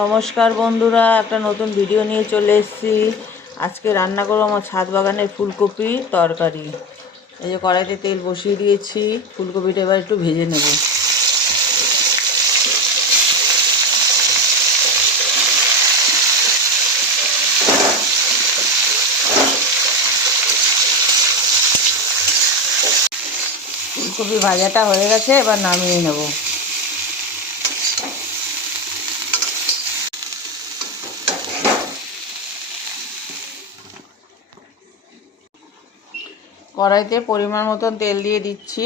নমস্কার বন্ধুরা, একটা নতুন ভিডিও নিয়ে চলে এসেছি। আজকে রান্না করবো আমার ছাদ বাগানের ফুলকপি তরকারি। এই যে কড়াইতে তেল বসিয়ে দিয়েছি, ফুলকপিটা এবার একটু ভেজে নেব। ফুলকপি ভাজাটা হয়ে গেছে, এবার নামিয়ে নেব। কড়াইতে পরিমাণ মতন তেল দিয়ে দিচ্ছি,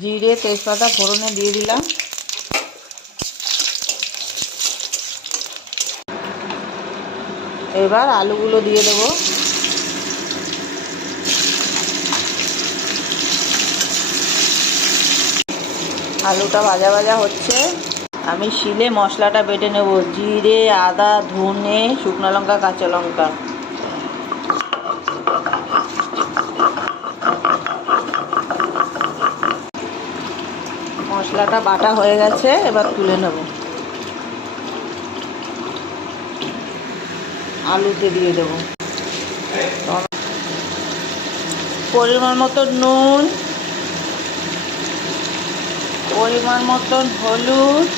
জিরে তেজপাতা ফোড়নে দিয়ে দিলাম। এবার আলুগুলো দিয়ে দেবো। আলুটা ভাজা ভাজা হচ্ছে, আমি শিলে মশলাটা বেটে নেব। জিরে, আদা, ধনে, শুকনো লঙ্কা, কাঁচা লঙ্কা। মশলাটা বাটা হয়ে গেছে, এবার তুলে নেব। আলুতে দিয়ে দেব। পরিমাণ মতো নুন, পরিমাণ মতন হলুদ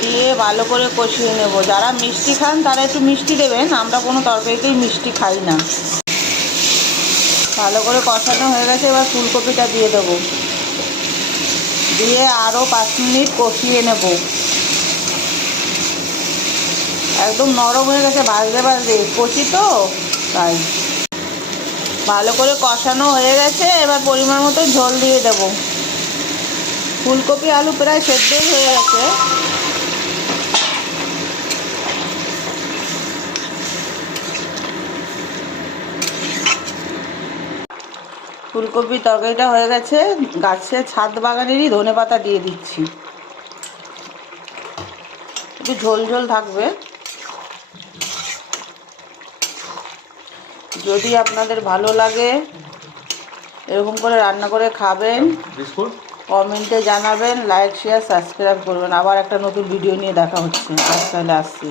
দিয়ে ভালো করে কষিয়ে নেব। যারা মিষ্টি খান তারা একটু মিষ্টি দেবেন, আমরা কোনো তরকারিতেই মিষ্টি খাই না। ভালো করে কষানো হয়ে গেছে, এবার ফুলকপিটা দিয়ে দেবো। দিয়ে আরও 5 মিনিট কষিয়ে নেব। একদম নরম হয়ে গেছে, ভাজতে ভাজতে কষি তো তাই। ভালো করে কষানো হয়ে গেছে, এবার পরিমাণ মতো ঝোল দিয়ে দেব। ফুলকপি আলু প্রায় সেদ্ধই হয়ে গেছে। ফুলকপি তরকারিটা হয়ে গেছে, গাছের ছাদ বাগানেরই ধনেপাতা দিয়ে দিচ্ছি। একটু ঝোল ঝোল থাকবে। যদি আপনাদের ভালো লাগে এরকম করে রান্না করে খাবেন, কমেন্টে জানাবেন, লাইক শেয়ার সাবস্ক্রাইব করবেন। আবার একটা নতুন ভিডিও নিয়ে দেখা হচ্ছে। আজ তাহলে আসছি।